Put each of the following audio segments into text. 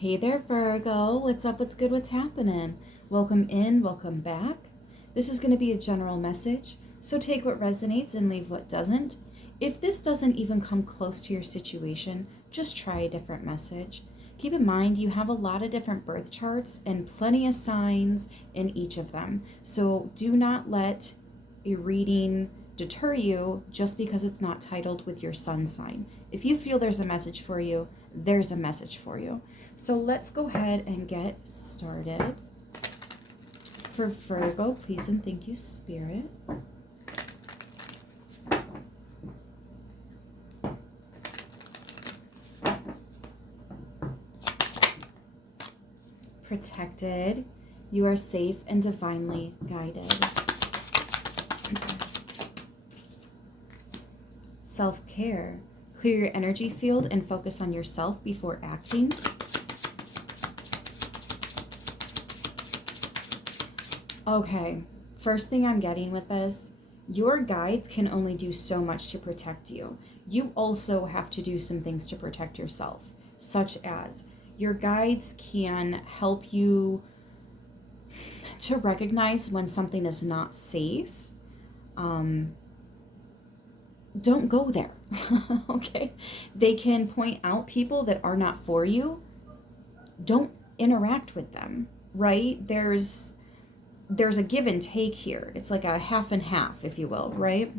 Hey there, Virgo. What's up? What's good? What's happening? Welcome in, welcome back. This is going to be a general message, so take what resonates and leave what doesn't. If this doesn't even come close to your situation, just try a different message. Keep in mind you have a lot of different birth charts and plenty of signs in each of them. So do not let a reading deter you just because it's not titled with your sun sign. If you feel there's a message for you, there's a message for you. So let's go ahead and get started. For Virgo, please and thank you, Spirit. Protected. You are safe and divinely guided. Self-care. Clear your energy field and focus on yourself before acting. Okay, first thing I'm getting with this, your guides can only do so much to protect you. You also have to do some things to protect yourself, such as your guides can help you to recognize when something is not safe. Don't go there, okay? They can point out people that are not for you. Don't interact with them, right? There's a give and take here. It's like a half and half, if you will, right?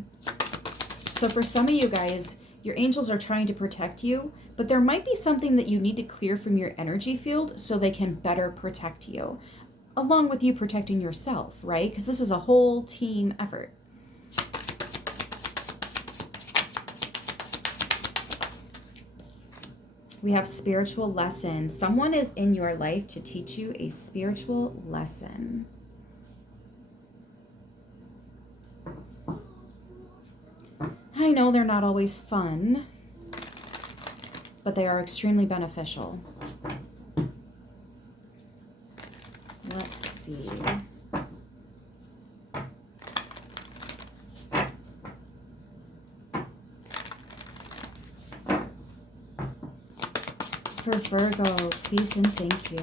So for some of you guys, your angels are trying to protect you, but there might be something that you need to clear from your energy field so they can better protect you, along with you protecting yourself, right? Because this is a whole team effort. We have spiritual lessons. Someone is in your life to teach you a spiritual lesson. I know they're not always fun, but they are extremely beneficial. Let's see. For Virgo, please and thank you.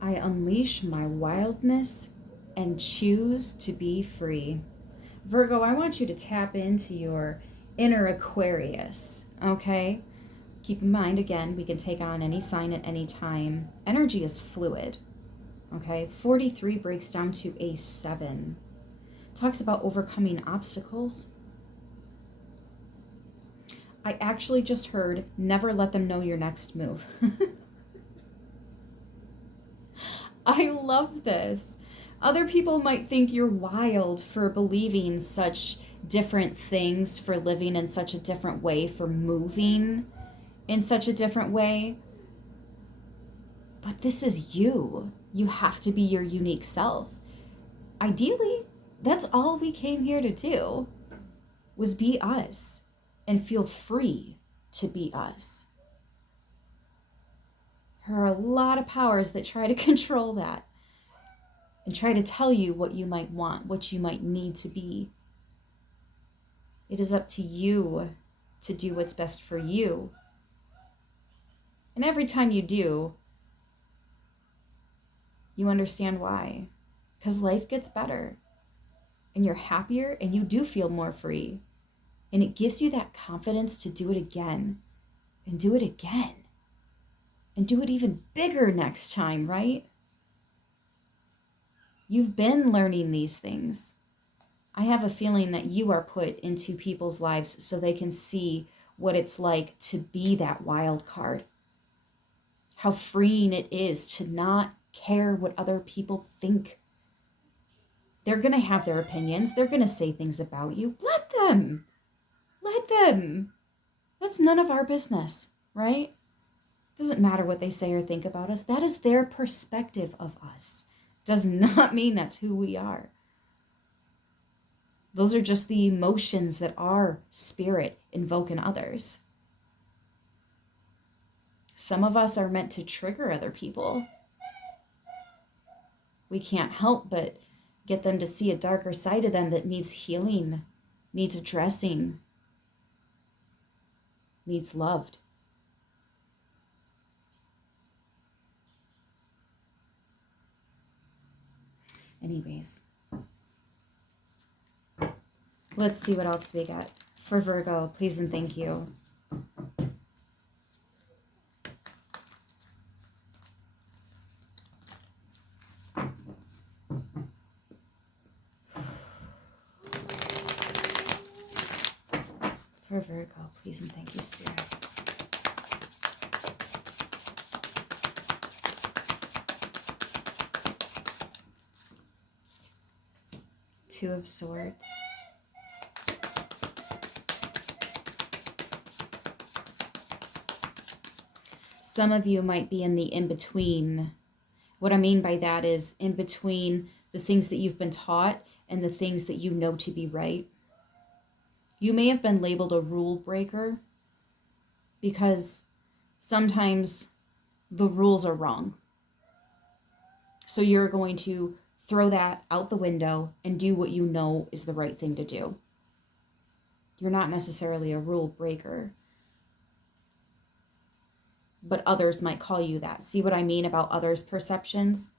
I unleash my wildness and choose to be free. Virgo, I want you to tap into your inner Aquarius, okay? Keep in mind, again, we can take on any sign at any time. Energy is fluid, okay? 43 breaks down to a 7. Talks about overcoming obstacles. I actually just heard, never let them know your next move. I love this. Other people might think you're wild for believing such different things, for living in such a different way, for moving in such a different way. But this is you. You have to be your unique self. Ideally, that's all we came here to do, was be us and feel free to be us. There are a lot of powers that try to control that and try to tell you what you might want, what you might need to be. It is up to you to do what's best for you. And every time you do, you understand why. Because life gets better and you're happier and you do feel more free. And it gives you that confidence to do it again and do it again. And do it even bigger next time, right? You've been learning these things. I have a feeling that you are put into people's lives so they can see what it's like to be that wild card. How freeing it is to not care what other people think. They're going to have their opinions. They're going to say things about you. Let them. Let them. That's none of our business, right? Doesn't matter what they say or think about us. That is their perspective of us. Does not mean that's who we are. Those are just the emotions that our spirit invoke in others. Some of us are meant to trigger other people. we can't help but get them to see a darker side of them that needs healing, needs addressing, needs loved. Anyways, let's see what else we got for Virgo. Please and thank you. For Virgo, please and thank you, Spirit. Two of Swords. Some of you might be in the in-between. What I mean by that is in between the things that you've been taught and the things that you know to be right. You may have been labeled a rule breaker because sometimes the rules are wrong. So you're going to throw that out the window and do what you know is the right thing to do. You're not necessarily a rule breaker, but others might call you that. See what I mean about others' perceptions?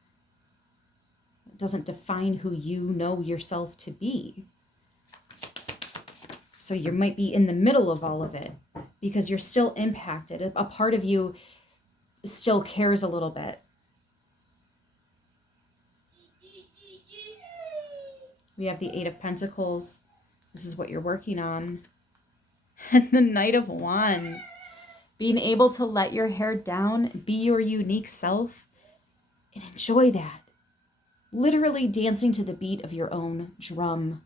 It doesn't define who you know yourself to be. So you might be in the middle of all of it because you're still impacted. A part of you still cares a little bit. We have the Eight of Pentacles. This is what you're working on. And the Knight of Wands. Being able to let your hair down, be your unique self, and enjoy that. Literally dancing to the beat of your own drum.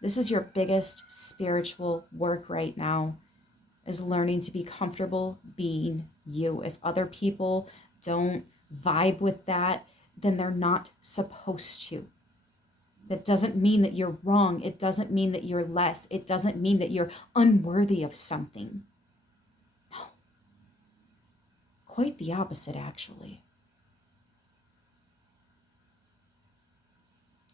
This is your biggest spiritual work right now, is learning to be comfortable being you. If other people don't vibe with that, then they're not supposed to. That doesn't mean that you're wrong. It doesn't mean that you're less. It doesn't mean that you're unworthy of something. No. Quite the opposite, actually.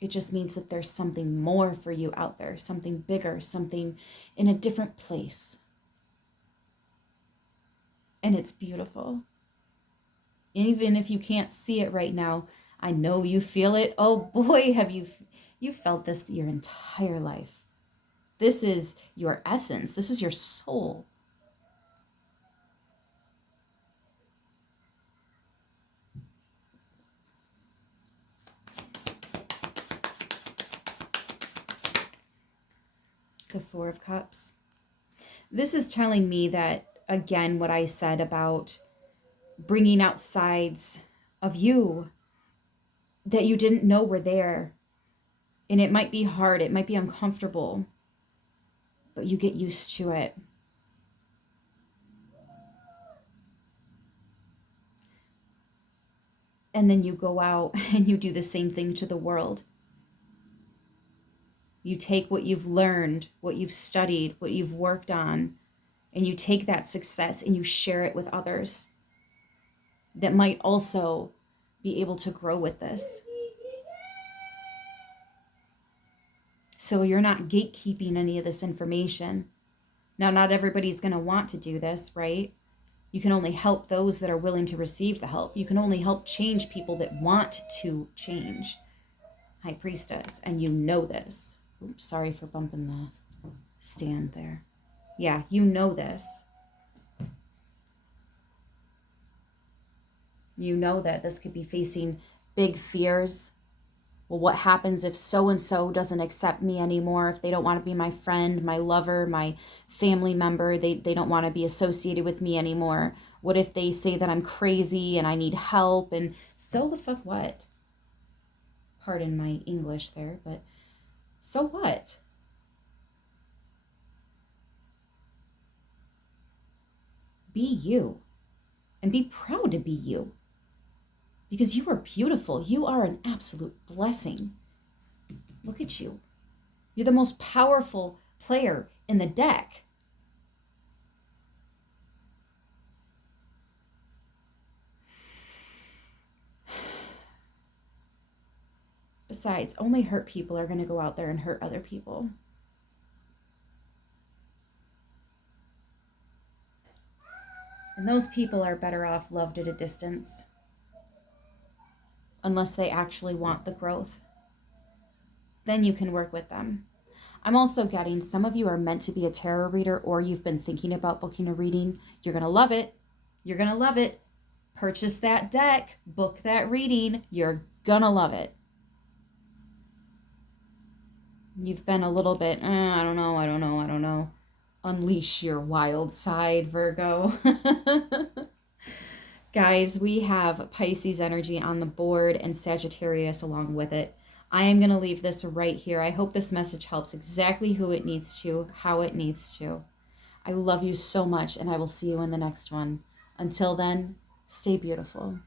It just means that there's something more for you out there, something bigger, something in a different place. And it's beautiful. Even if you can't see it right now, I know you feel it. Oh boy, have you felt this your entire life. This is your essence. This is your soul. The Four of Cups. This is telling me that, again, what I said about bringing out sides of you that you didn't know were there. And it might be hard, it might be uncomfortable, but you get used to it. And then you go out and you do the same thing to the world. You take what you've learned, what you've studied, what you've worked on, and you take that success and you share it with others that might also be able to grow with this. So you're not gatekeeping any of this information. Now, not everybody's going to want to do this, right? You can only help those that are willing to receive the help. You can only help change people that want to change. High Priestess, and you know this. Oops, sorry for bumping the stand there. Yeah, you know this. You know that this could be facing big fears. Well, what happens if so-and-so doesn't accept me anymore? If they don't want to be my friend, my lover, my family member, they don't want to be associated with me anymore. What if they say that I'm crazy and I need help? And so the fuck what? Pardon my English there, but so what? Be you and be proud to be you. Because you are beautiful. You are an absolute blessing. Look at you. You're the most powerful player in the deck. Besides, only hurt people are going to go out there and hurt other people. And those people are better off loved at a distance. Unless they actually want the growth. Then you can work with them. I'm also getting some of you are meant to be a tarot reader, or you've been thinking about booking a reading. You're going to love it. You're going to love it. Purchase that deck. Book that reading. You're going to love it. You've been a little bit, I don't know. Unleash your wild side, Virgo. Guys, we have Pisces energy on the board and Sagittarius along with it. I am going to leave this right here. I hope this message helps exactly who it needs to, how it needs to. I love you so much, and I will see you in the next one. Until then, stay beautiful.